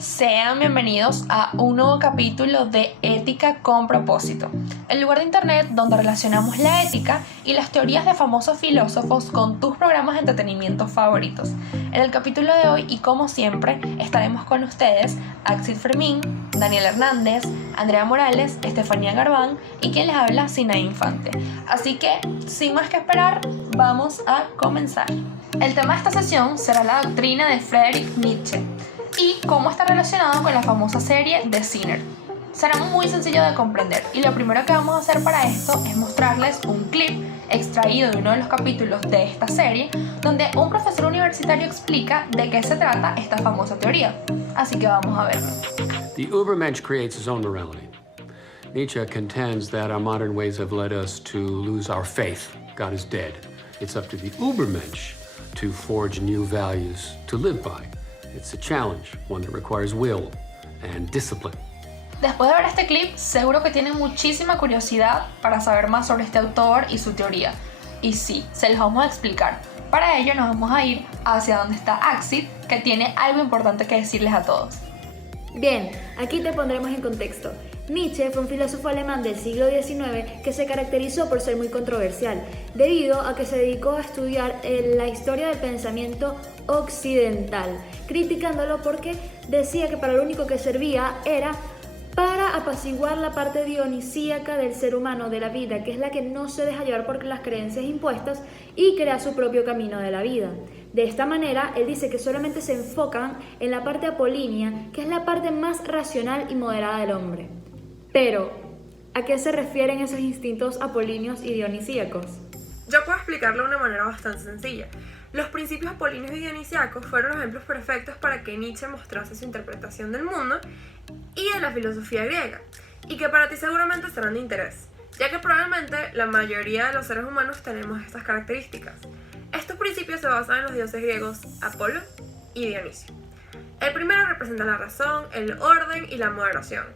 Sean bienvenidos a un nuevo capítulo de Ética con Propósito, el lugar de internet donde relacionamos la ética y las teorías de famosos filósofos con tus programas de entretenimiento favoritos. En el capítulo de hoy, y como siempre, estaremos con ustedes Axel Fermín, Daniel Hernández, Andrea Morales, Estefanía Garbán y quien les habla, Sinaí Infante. Así que, sin más que esperar, vamos a comenzar. El tema de esta sesión será la doctrina de Friedrich Nietzsche y cómo está relacionado con la famosa serie The Sinner. Será muy sencillo de comprender y lo primero que vamos a hacer para esto es mostrarles un clip extraído de uno de los capítulos de esta serie donde un profesor universitario explica de qué se trata esta famosa teoría. Así que vamos a verlo. The Übermensch creates his own morality. Nietzsche contends that our modern ways have led us to lose our faith. God is dead. It's up to the Übermensch to forge new values to live by. It's a challenge, one that requires will and discipline. Después de ver este clip, seguro que tienen muchísima curiosidad para saber más sobre este autor y su teoría. Y sí, se los vamos a explicar. Para ello nos vamos a ir hacia donde está Axel, que tiene algo importante que decirles a todos. Bien, aquí te pondremos en contexto. Nietzsche fue un filósofo alemán del siglo XIX que se caracterizó por ser muy controversial, debido a que se dedicó a estudiar la historia del pensamiento occidental, criticándolo porque decía que para lo único que servía era para apaciguar la parte dionisíaca del ser humano, de la vida, que es la que no se deja llevar por las creencias impuestas y crea su propio camino de la vida. De esta manera, él dice que solamente se enfocan en la parte apolínea, que es la parte más racional y moderada del hombre. Pero, ¿a qué se refieren esos instintos apolíneos y dionisíacos? Yo puedo explicarlo de una manera bastante sencilla. Los principios apolíneos y dionisíacos fueron ejemplos perfectos para que Nietzsche mostrase su interpretación del mundo y de la filosofía griega, y que para ti seguramente serán de interés, ya que probablemente la mayoría de los seres humanos tenemos estas características. Estos principios se basan en los dioses griegos Apolo y Dionisio. El primero representa la razón, el orden y la moderación.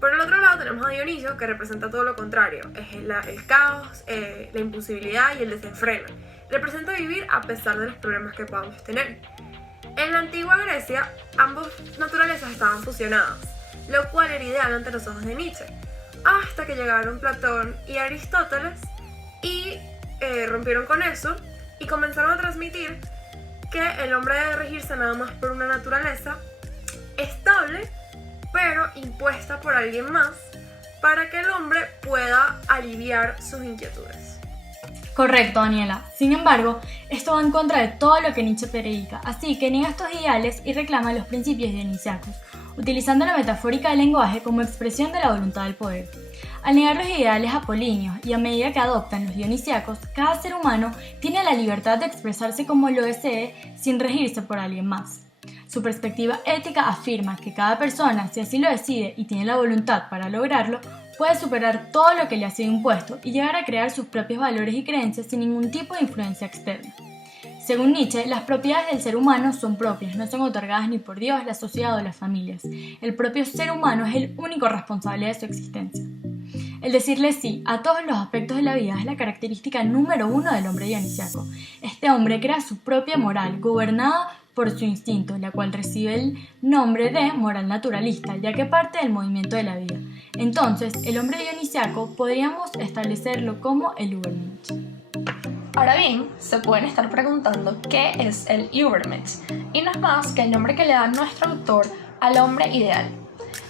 Por el otro lado tenemos a Dionisio, que representa todo lo contrario, es el caos, la impulsibilidad y el desenfreno. Representa vivir a pesar de los problemas que podamos tener. En la antigua Grecia, ambas naturalezas estaban fusionadas, lo cual era ideal ante los ojos de Nietzsche, hasta que llegaron Platón y Aristóteles y rompieron con eso y comenzaron a transmitir que el hombre debe regirse nada más por una naturaleza estable, pero impuesta por alguien más, para que el hombre pueda aliviar sus inquietudes. Correcto, Daniela. Sin embargo, esto va en contra de todo lo que Nietzsche predica, así que niega estos ideales y reclama los principios dionisíacos, utilizando la metafórica del lenguaje como expresión de la voluntad del poder. Al negar los ideales apolíneos y a medida que adoptan los dionisíacos, cada ser humano tiene la libertad de expresarse como lo desee sin regirse por alguien más. Su perspectiva ética afirma que cada persona, si así lo decide y tiene la voluntad para lograrlo, puede superar todo lo que le ha sido impuesto y llegar a crear sus propios valores y creencias sin ningún tipo de influencia externa. Según Nietzsche, las propiedades del ser humano son propias, no son otorgadas ni por Dios, la sociedad o las familias. El propio ser humano es el único responsable de su existencia. El decirle sí a todos los aspectos de la vida es la característica número uno del hombre dionisíaco. Este hombre crea su propia moral, gobernada por su instinto, la cual recibe el nombre de moral naturalista, ya que parte del movimiento de la vida. Entonces, el hombre dionisíaco podríamos establecerlo como el Übermensch. Ahora bien, se pueden estar preguntando qué es el Übermensch, y no es más que el nombre que le da nuestro autor al hombre ideal.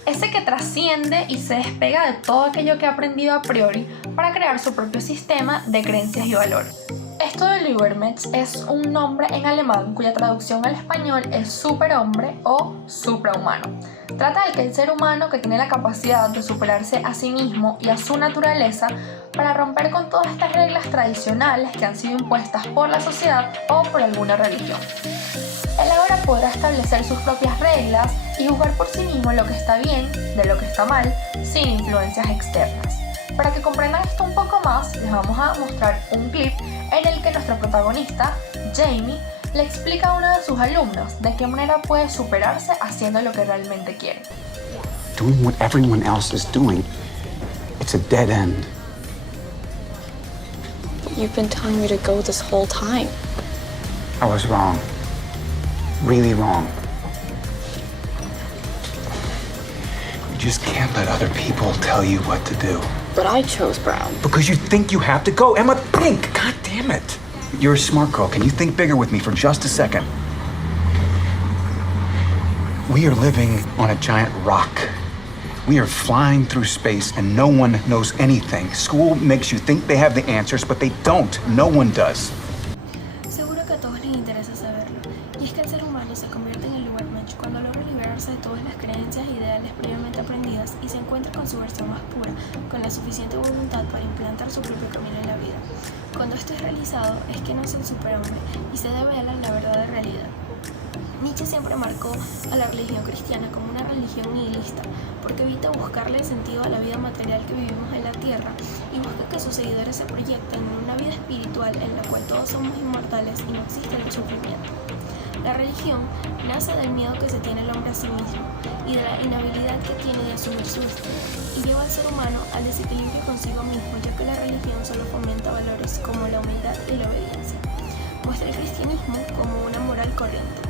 Ese que trasciende y se despega de todo aquello que ha aprendido a priori para crear su propio sistema de creencias y valores. Esto del Übermensch es un nombre en alemán cuya traducción al español es superhombre o suprahumano. Trata de aquel ser humano que tiene la capacidad de superarse a sí mismo y a su naturaleza para romper con todas estas reglas tradicionales que han sido impuestas por la sociedad o por alguna religión. Él ahora podrá establecer sus propias reglas y juzgar por sí mismo lo que está bien de lo que está mal sin influencias externas. Para que comprendan esto un poco más, les vamos a mostrar un clip en el que nuestro protagonista, Jamie, le explica a uno de sus alumnos de qué manera puede superarse haciendo lo que realmente quiere. Doing what everyone else is doing, it's a dead end. You've been telling me to go this whole time. I was wrong. Really wrong. just can't let other people tell you what to do. But I chose Brown. Because you think you have to go. Emma, think! God damn it! You're a smart girl. Can you think bigger with me for just a second? We are living on a giant rock. We are flying through space and no one knows anything. School makes you think they have the answers, but they don't. No one does. Seguro que a todos les interesa saberlo, y es que el ser humano se convierte en el Übermensch cuando logra liberarse de todas las creencias e ideales previamente aprendidas y se encuentra con su versión más pura, con la suficiente voluntad para implantar su propio camino en la vida. Cuando esto es realizado, es que nace el superhombre y se devela la verdadera realidad. Nietzsche siempre marcó a la religión cristiana como una religión nihilista, porque evita buscarle el sentido a la vida material que vivimos en la tierra y busca que sus seguidores se proyecten en una vida espiritual en la cual todos somos inmortales y no existe el sufrimiento. La religión nace del miedo que se tiene el hombre a sí mismo y de la inhabilidad que tiene de asumir su destino, y lleva al ser humano al desequilibrio consigo mismo, ya que la religión solo fomenta valores como la humildad y la obediencia. Muestra el cristianismo como una moral corriente.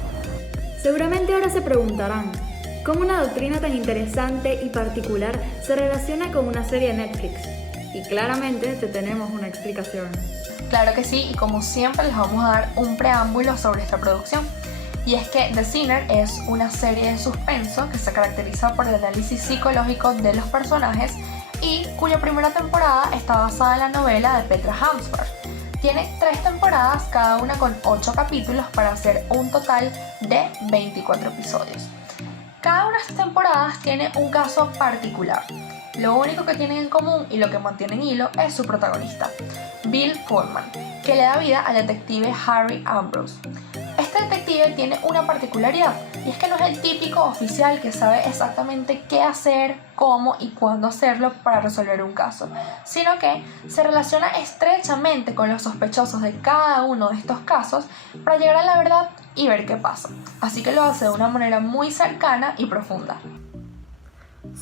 Seguramente ahora se preguntarán, ¿cómo una doctrina tan interesante y particular se relaciona con una serie de Netflix? Y claramente te tenemos una explicación. Claro que sí, y como siempre les vamos a dar un preámbulo sobre esta producción. Y es que The Sinner es una serie de suspenso que se caracteriza por el análisis psicológico de los personajes y cuya primera temporada está basada en la novela de Petra Hansberg. Tiene 3 temporadas, cada una con 8 capítulos para hacer un total de 24 episodios. Cada una de estas temporadas tiene un caso particular. Lo único que tienen en común y lo que mantiene en hilo es su protagonista, Bill Pullman, que le da vida al detective Harry Ambrose. Este detective tiene una particularidad, y es que no es el típico oficial que sabe exactamente qué hacer, cómo y cuándo hacerlo para resolver un caso, sino que se relaciona estrechamente con los sospechosos de cada uno de estos casos para llegar a la verdad y ver qué pasa. Así que lo hace de una manera muy cercana y profunda.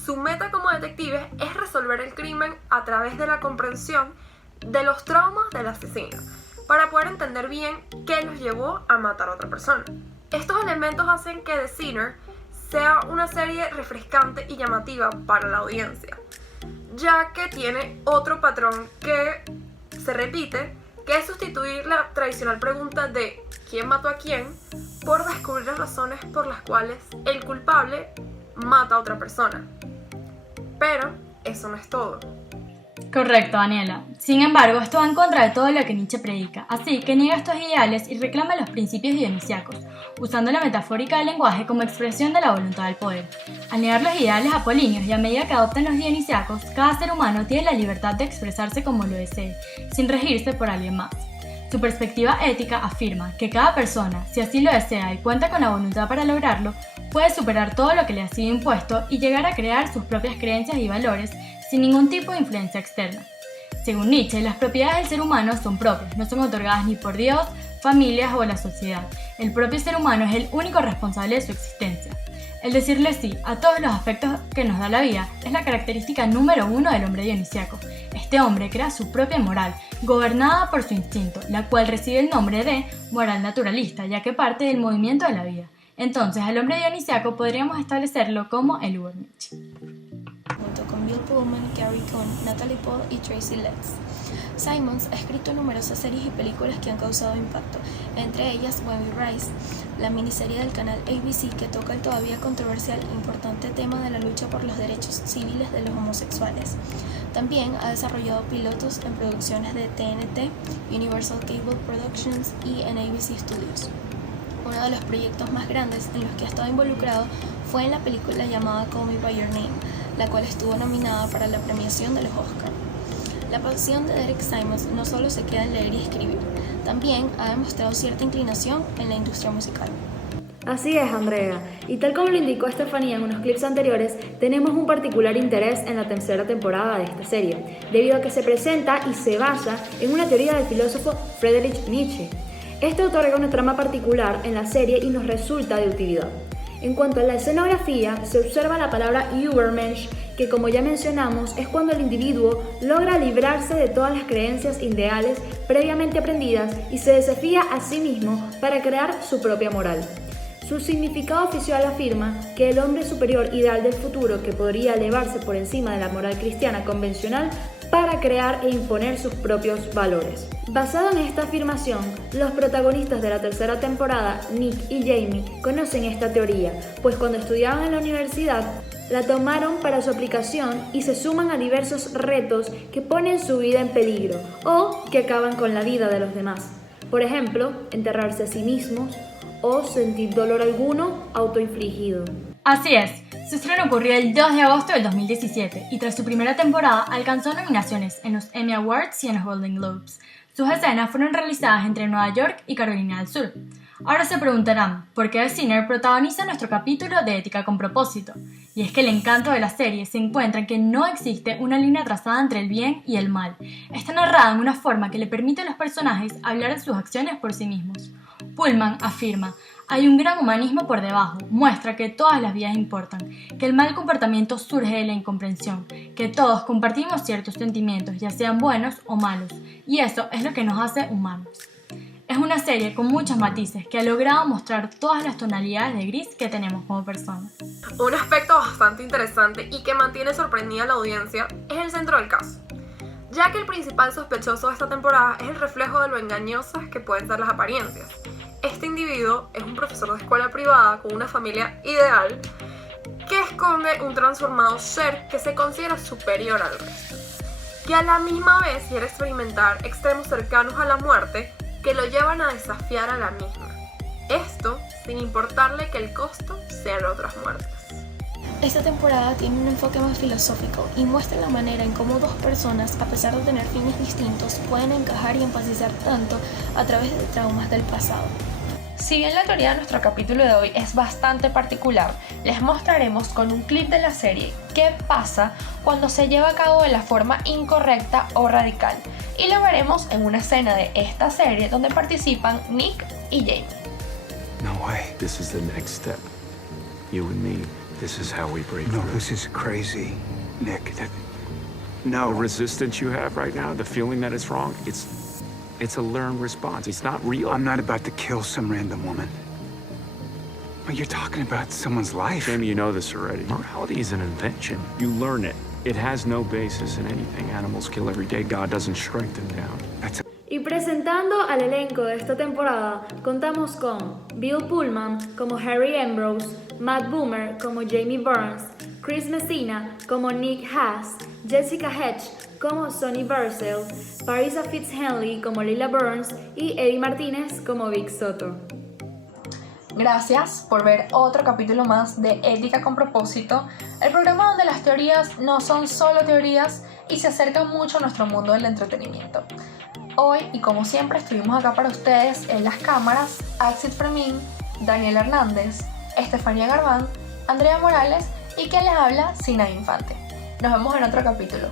Su meta como detective es resolver el crimen a través de la comprensión de los traumas del asesino, para poder entender bien qué los llevó a matar a otra persona. Estos elementos hacen que The Sinner sea una serie refrescante y llamativa para la audiencia, ya que tiene otro patrón que se repite, que es sustituir la tradicional pregunta de ¿quién mató a quién? Por descubrir las razones por las cuales el culpable mata a otra persona. Pero eso no es todo. Correcto, Daniela. Sin embargo, esto va en contra de todo lo que Nietzsche predica, así que niega estos ideales y reclama los principios dionisíacos, usando la metafórica del lenguaje como expresión de la voluntad del poder. Al negar los ideales apolíneos y a medida que adoptan los dionisíacos, cada ser humano tiene la libertad de expresarse como lo desee, sin regirse por alguien más. Su perspectiva ética afirma que cada persona, si así lo desea y cuenta con la voluntad para lograrlo, puede superar todo lo que le ha sido impuesto y llegar a crear sus propias creencias y valores sin ningún tipo de influencia externa. Según Nietzsche, las propiedades del ser humano son propias, no son otorgadas ni por Dios, familias o la sociedad. El propio ser humano es el único responsable de su existencia. El decirle sí a todos los aspectos que nos da la vida es la característica número 1 del hombre dionisíaco. Este hombre crea su propia moral, gobernada por su instinto, la cual recibe el nombre de moral naturalista, ya que parte del movimiento de la vida. Entonces, al hombre dionisíaco podríamos establecerlo como el Übermensch. Junto con Bill Pullman, Gary Cohn, Natalie Paul y Tracy Letts. Simons ha escrito numerosas series y películas que han causado impacto, entre ellas When We Rise, la miniserie del canal ABC que toca el todavía controversial e importante tema de la lucha por los derechos civiles de los homosexuales. También ha desarrollado pilotos en producciones de TNT, Universal Cable Productions y en ABC Studios. Uno de los proyectos más grandes en los que ha estado involucrado fue en la película llamada Call Me By Your Name, la cual estuvo nominada para la premiación de los Oscar. La pasión de Derek Simons no solo se queda en leer y escribir, también ha demostrado cierta inclinación en la industria musical. Así es, Andrea, y tal como lo indicó Estefanía en unos clips anteriores, tenemos un particular interés en la tercera temporada de esta serie, debido a que se presenta y se basa en una teoría del filósofo Friedrich Nietzsche. Este otorga una trama particular en la serie y nos resulta de utilidad. En cuanto a la escenografía, se observa la palabra Übermensch, que como ya mencionamos es cuando el individuo logra librarse de todas las creencias ideales previamente aprendidas y se desafía a sí mismo para crear su propia moral. Su significado oficial afirma que el hombre superior ideal del futuro que podría elevarse por encima de la moral cristiana convencional para crear e imponer sus propios valores. Basado en esta afirmación, los protagonistas de la tercera temporada, Nick y Jamie, conocen esta teoría, pues cuando estudiaban en la universidad, la tomaron para su aplicación y se suman a diversos retos que ponen su vida en peligro o que acaban con la vida de los demás. Por ejemplo, enterrarse a sí mismos o sentir dolor alguno autoinfligido. Así es, su estreno ocurrió el 2 de agosto del 2017 y tras su primera temporada alcanzó nominaciones en los Emmy Awards y en los Golden Globes. Sus escenas fueron realizadas entre Nueva York y Carolina del Sur. Ahora se preguntarán, ¿por qué The Sinner protagoniza nuestro capítulo de Ética con propósito? Y es que el encanto de la serie se encuentra en que no existe una línea trazada entre el bien y el mal. Está narrada en una forma que le permite a los personajes hablar de sus acciones por sí mismos. Pullman afirma, hay un gran humanismo por debajo, muestra que todas las vidas importan, que el mal comportamiento surge de la incomprensión, que todos compartimos ciertos sentimientos, ya sean buenos o malos, y eso es lo que nos hace humanos. Es una serie con muchos matices que ha logrado mostrar todas las tonalidades de gris que tenemos como personas. Un aspecto bastante interesante y que mantiene sorprendida a la audiencia es el centro del caso, ya que el principal sospechoso de esta temporada es el reflejo de lo engañosas que pueden ser las apariencias. Este individuo es un profesor de escuela privada con una familia ideal que esconde un transformado ser que se considera superior al resto, que a la misma vez quiere experimentar extremos cercanos a la muerte que lo llevan a desafiar a la misma. Esto sin importarle que el costo sean otras muertes. Esta temporada tiene un enfoque más filosófico y muestra la manera en cómo dos personas, a pesar de tener fines distintos, pueden encajar y empatizar tanto a través de traumas del pasado. Si bien la teoría de nuestro capítulo de hoy es bastante particular, les mostraremos con un clip de la serie qué pasa cuando se lleva a cabo de la forma incorrecta o radical, y lo veremos en una escena de esta serie donde participan Nick y Jamie. No way. This is the next step. You and me. This is how we break No, through. this is crazy, Nick. The No. resistance you have right now, the feeling that it's wrong, it's a learned response. It's not real. I'm not about to kill some random woman. But you're talking about someone's life. Jamie, you know this already. Morality is an invention. You learn it. It has no basis in anything. Animals kill every day. God doesn't shrink them down. That's Y presentando al elenco de esta temporada, contamos con Bill Pullman como Harry Ambrose, Matt Boomer como Jamie Burns, Chris Messina como Nick Haas, Jessica Hedge como Sonny Bursell, Parisa Fitzhenley como Lila Burns y Eddie Martínez como Vic Soto. Gracias por ver otro capítulo más de Ética con propósito, el programa donde las teorías no son solo teorías y se acercan mucho a nuestro mundo del entretenimiento. Hoy, y como siempre, estuvimos acá para ustedes en las cámaras Axel Fermín, Daniel Hernández, Estefanía Garbán, Andrea Morales y quien les habla, Sina Infante. Nos vemos en otro capítulo.